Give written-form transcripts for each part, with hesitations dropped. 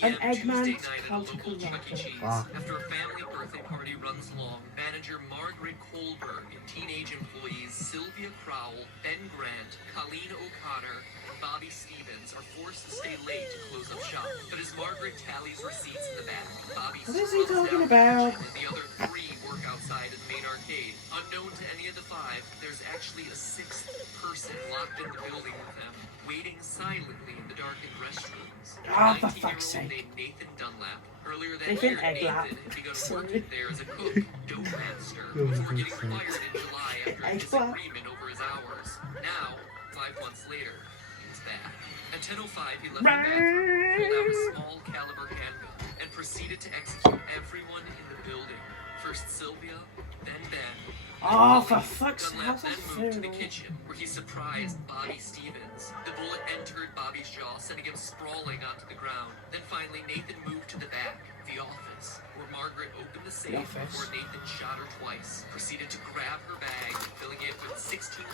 p.m. Eggman Tuesday night at a local Celtic Chuck E. Cheese. After a family birthday party runs long, manager Margaret Kohlberg and teenage employees Sylvia Crowell, Ben Grant, Colleen O'Connor, and Bobby Stevens are forced to stay late to close up shop. But as Margaret tallies receipts in the back, Bobby What is he struts talking down about? and the other three work outside in the main arcade. Unknown to any of the five, there's actually a sixth person locked in the building with them, waiting silently in the darkened restrooms. Ah, for fuck's sake. Named Nathan Dunlap. Earlier that Nathan year, Egglap. Nathan had begun working there as a cook, dough master, before getting fired in July after a disagreement over his hours. Now, 5 months later, he's back. At 10:05, he left the bathroom, pulled out a small caliber handgun, and proceeded to execute everyone in the building. First Sylvia, then Ben. Oh, for fuck's sake, Dunlap how's then that moved to the fair? kitchen, where he surprised Bobby Stevens. The bullet entered Bobby's jaw, sending him sprawling onto the ground. Then finally, Nathan moved to the back, the office, where Margaret opened the safe before Nathan shot her twice, proceeded to grab her bag, filling it with $1,600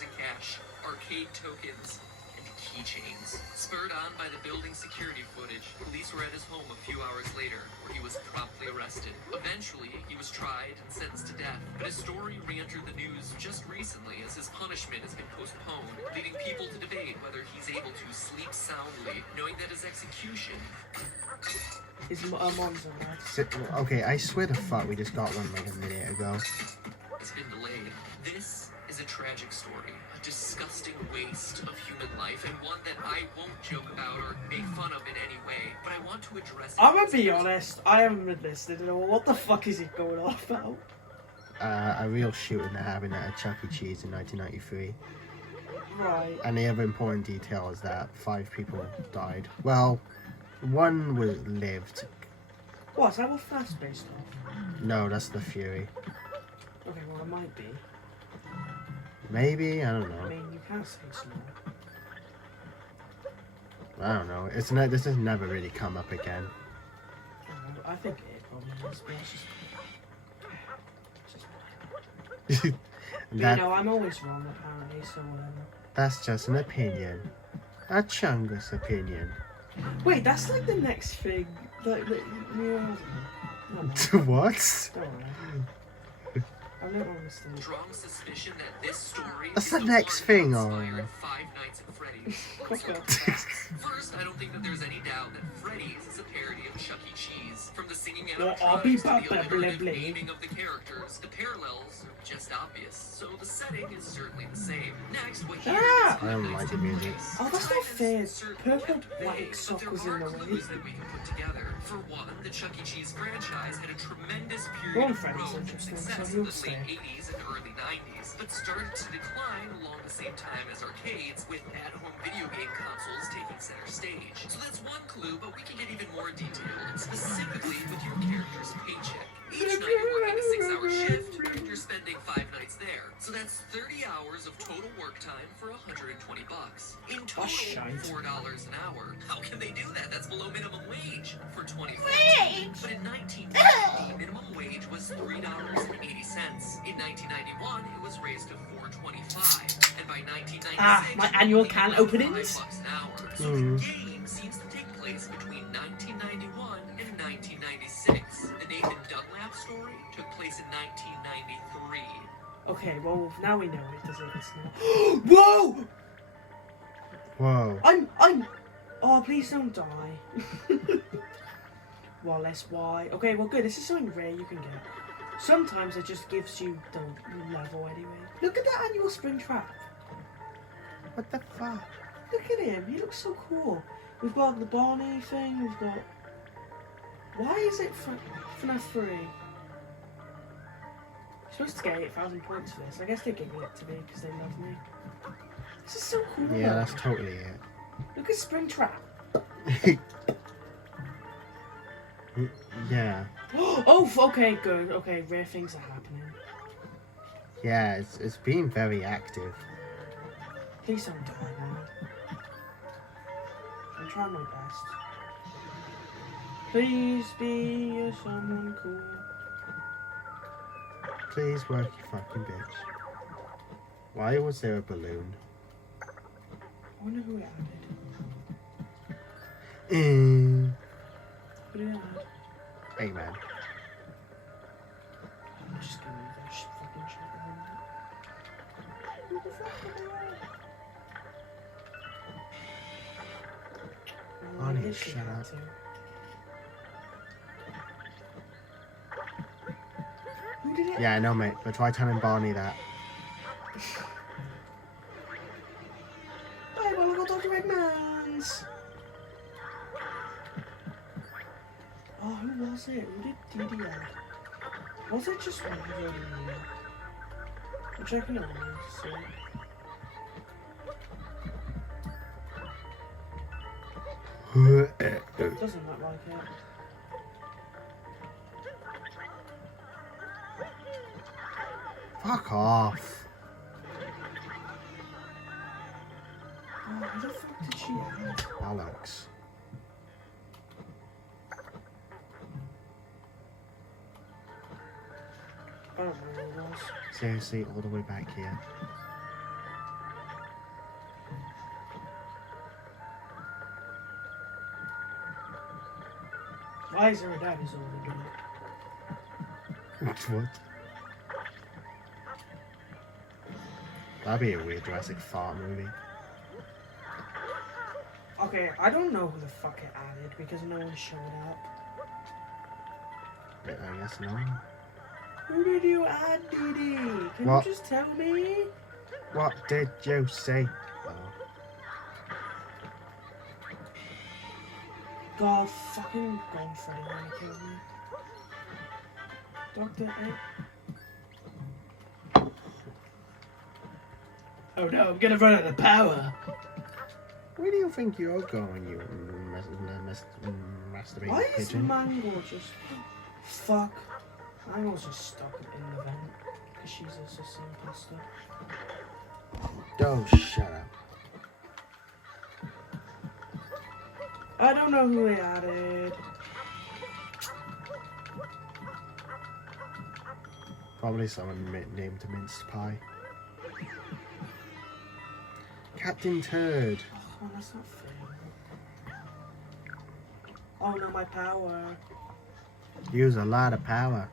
in cash, arcade tokens, and keychains. Spurred on by the building security footage, police were at his home a few hours later, where he was promptly arrested. Eventually, he was tried and sentenced to death, but his story re-entered the news just recently as his punishment has been postponed, leading people to debate whether he's able to sleep soundly, knowing that his execution Is a monster, right? Okay, I swear to fuck we just got one like a minute ago. has been delayed. This is a tragic story, a disgusting waste of human life, and one that I won't joke about or make fun of in any way, but I want to address it. I'm gonna be honest, I haven't been listening at all. What the fuck is he going on about? A real shooting that happened at a Chuck E. Cheese in 1993. Right. And the other important detail is that 5 people died. Well, one was lived. What, is that what FNAF's based on? No, that's the Fury. Okay, well it might be. Maybe, I don't I know. mean, you can't say so. I don't know. It's not. This has never really come up again. I think it probably is, but it's just... That, You know, I'm always wrong apparently, so whatever. that's just an opinion. A Chungus opinion. Wait, that's like the next thing. Like, yeah, I don't know. What? Don't worry. I'm not honestly. Strong suspicion that this story That's is the the next one thing, that or- inspired Five Nights at Freddy's. Let's Okay. look at the facts. First, I don't think that there's any doubt that Freddy's is a parody of Chuck E. Cheese. From the singing Well, animatronics I'll be to the back, alliterative blah, blah, blah. naming of the characters, the parallels are just obvious. So the setting is certainly the same. Next, what year Ah! is I don't Five like Nights the at music. Freddy's? Oh, that's not Time fair. is certainly Purple vague, white but sock there was in are the way. clues that we can put together. For one, the Chuck E. Cheese franchise had a tremendous period Ron of Freddy's growth and interesting, so success in he'll the stay. late 80s and early 90s, but started to decline along the same time as arcades, with at-home video game consoles taking center stage. So that's one clue, but we can get even more detailed, specifically with your character's paycheck. Each night you're working a 6-hour shift, you're spending 5 nights there. So that's 30 hours of total work time for $120. In total, shite. $4 an hour. How can they do that? That's below minimum wage for 2014. But in 1990, minimum wage was $3.80. In 1991, it was raised to $4.25. And by 1996, my annual it was can about openings. $5 an hour. So the game seems to take place between 1991 and 1996. The Nathan Dunlap story took place in 1993. Okay, well, now we know it doesn't. It's not. Whoa! Whoa. I'm. Oh, please don't die. Wallace, why? Okay, well, good. This is something rare you can get. Sometimes it just gives you the level anyway. Look at that annual spring trap. What the fuck? Look at him. He looks so cool. We've got the Barney thing. We've got. Why is it FNAF 3? You're supposed to get 8,000 points for this. I guess they're giving it to me because they love me. This is so cool. Yeah, that's totally it. Look at Springtrap. Yeah. Oh, okay, good. Okay, rare things are happening. Yeah, it's been very active. Please don't die, man. I'm trying my best. Please be someone cool. Please work, you fucking bitch. Why was there a balloon? I wonder who it added. literally shut had up. to. Who did it? Yeah, I know, mate, but try telling Barney that. Hey, well, I got Dr. Eggman's. Oh, who was it? Who did Dee Dee add? Was it just one? I don't know. I'm checking it on there to see. Doesn't look like it. Fuck off. Oh, who the fuck did she add? Alex. I don't know who it was. Seriously, all the way back here. Why is there a dad who's already done it? What? That'd be a weird Jurassic fart movie. Okay, I don't know who the fuck it added because no one showed up. I guess no. Who did you add, Dee Dee? Can What? you just tell me? What did you say? Oh. God, fucking gone Freddy wanna kill me. Dr. Egg. Oh no, I'm gonna run out of power. Where do you think you're going, you masturbating Why is pigeon? Mango just... Fuck. Mango's just stuck in the vent. Because she's also imposter. Don't shut up. I don't know who they added. Probably someone named Minced Pie. Captain Turd. Oh, that's not fair. Oh no, my power. Use a lot of power.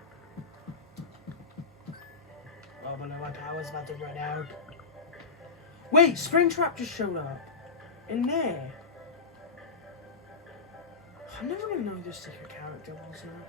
Oh no, my power's about to run out. Wait, Springtrap just showed up. In there. I'm never gonna know who this secret character was now.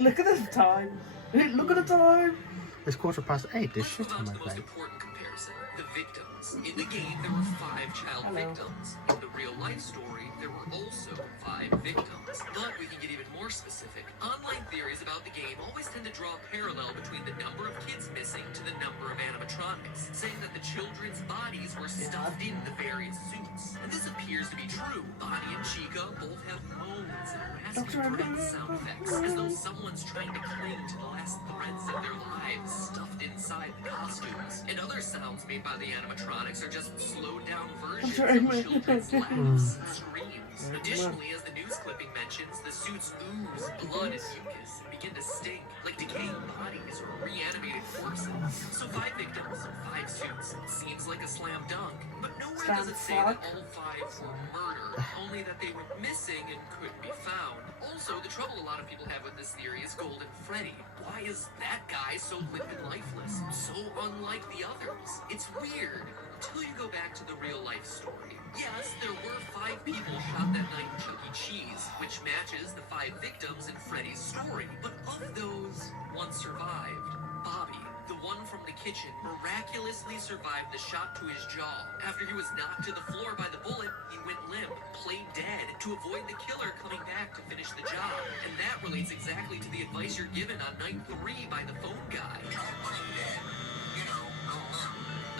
Look at the time. Look at the time. It's 8:15. There's shit on Let's move on my to the most plate. important comparison, the victims. In the game, there were 5 child Hello. victims. In the real-life story, there were also 5 victims. But we can get even more specific. Online theories about the game always tend to draw a parallel between the number of kids missing to the number of animatronics, saying that the children's bodies were stuffed in the various suits. And this appears to be true. Bonnie and Chica both have moans and raspy breath sound effects, as though someone's trying to cling to the last threads of their lives, stuffed inside the costumes. And other sounds made by the animatronics are just slowed down versions of children's laughs and screams. Additionally, as the news clipping mentions, the suits ooze blood and mucus and begin to stink like decaying bodies or reanimated corpses. So 5 victims, 5 suits. Seems like a slam dunk. But nowhere does it say that all 5 were murdered, only that they were missing and couldn't be found. Also, the trouble a lot of people have with this theory is Golden Freddy. Why is that guy so limp and lifeless? So unlike the others. It's weird. Until you go back to the real-life story. Yes, there were 5 people shot that night in Chuck E. Cheese, which matches the 5 victims in Freddy's story. But of those, one survived. Bobby, the one from the kitchen, miraculously survived the shot to his jaw. After he was knocked to the floor by the bullet, he went limp, played dead, to avoid the killer coming back to finish the job. And that relates exactly to the advice you're given on night 3 by the phone guy.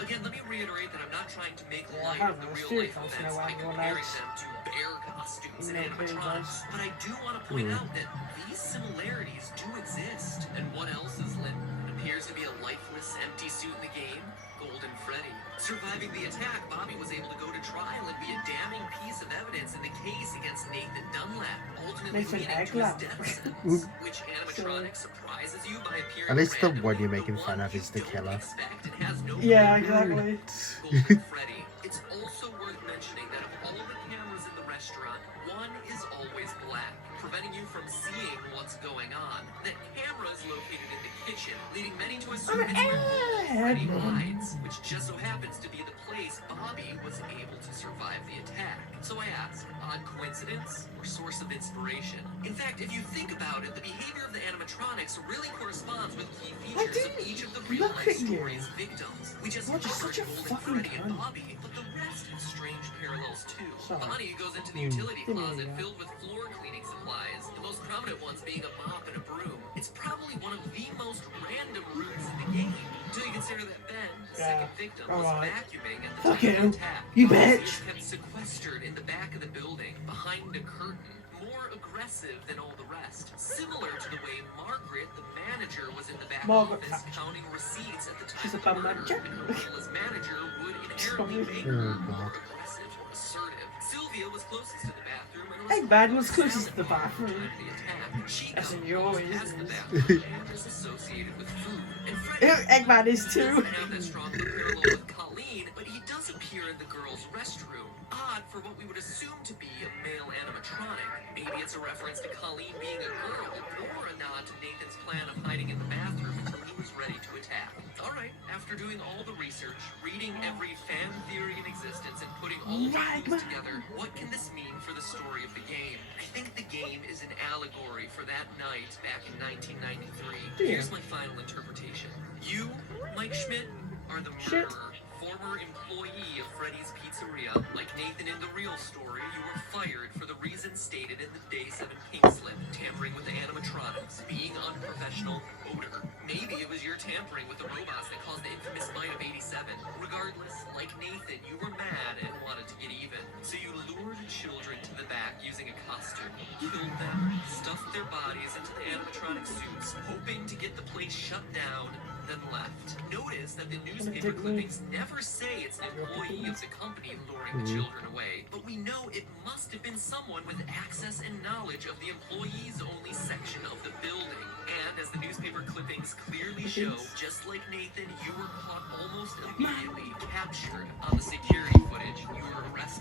Again, let me reiterate that I'm not trying to make light of the real-life events by comparing them to bear costumes and animatronics, but I do want to point out that these similarities do exist. And what else is limp? It appears to be a lifeless, empty suit in the game. Golden Freddy. Surviving the attack, Bobby was able to go to trial and be a damning piece of evidence in the case against Nathan Dunlap, ultimately Nathan leading to his Egglat. death sentence. Which animatronic surprises you by appearing At least the randomly, one you're making the fun one of is the you don't killer. expect and has no Yeah, clue. exactly. Golden Freddy. It's also worth mentioning that of all the cameras in the restaurant, one is always black, preventing you from seeing what's going on. That camera is located in the kitchen, leading many to assume it's where all Freddy hides, which just so happens to be the place Bobby was able to survive the attack. So I ask, odd coincidence or source of inspiration? In fact, if you think about it, the behavior of the animatronics really corresponds with key features of each of the real-life story's victims. We just covered Golden Freddy and Bobby, but the rest have strange parallels too. Bonnie goes into the utility closet filled with floor cleaning supplies, the most prominent ones being a mop and a broom. It's probably one of the most random rooms in the game. Until you consider that Ben, the second victim, was vacuuming at the time of the attack. You Bobby bitch! is kept sequestered in the back of the building, behind a curtain, more aggressive than all the rest. Similar to the way Margaret, the manager, was in the back office counting receipts at the time She's a of bum the murder. manager. As manager would inherently make her more aggressive or assertive. Sylvia was closest to the bathroom and Eggman was closest to the bathroom. the attack. She As in got your close ways. past the bathroom and is associated with food. And Freddy Eggman is too. doesn't have that strong parallel with Colleen, but he does appear in the girls' restroom. Odd for what we would assume to be a male animatronic. Maybe it's a reference to Colleen being a girl, or a nod to Nathan's plan of hiding in the bathroom until he was ready to attack. Alright, after doing all the research, reading every fan theory in existence, and putting all of the clues together, what can this mean for the story of the game? I think the game is an allegory for that night back in 1993. Here's my final interpretation. You, Mike Schmidt, are the murderer, former employee of Freddy's Pizzeria. Like Nathan in the real story, you were fired for the reasons stated in the Day 7 pink slip, tampering with the animatronics, being unprofessional, odor. Maybe it was your tampering with the robots that caused the infamous fight of 87. Regardless, like Nathan, you were mad and wanted to get even. So you lured children to the back using a costume, killed them, stuffed their bodies into the animatronic suits, hoping to get the place shut down, then left. Notice that the newspaper clippings never say it's an employee of the company luring the children away, but we know it must have been someone with access and knowledge of the employees only section of the building. And as the newspaper clippings clearly show, just like Nathan, you were caught almost immediately, captured on the security footage. You were arrested.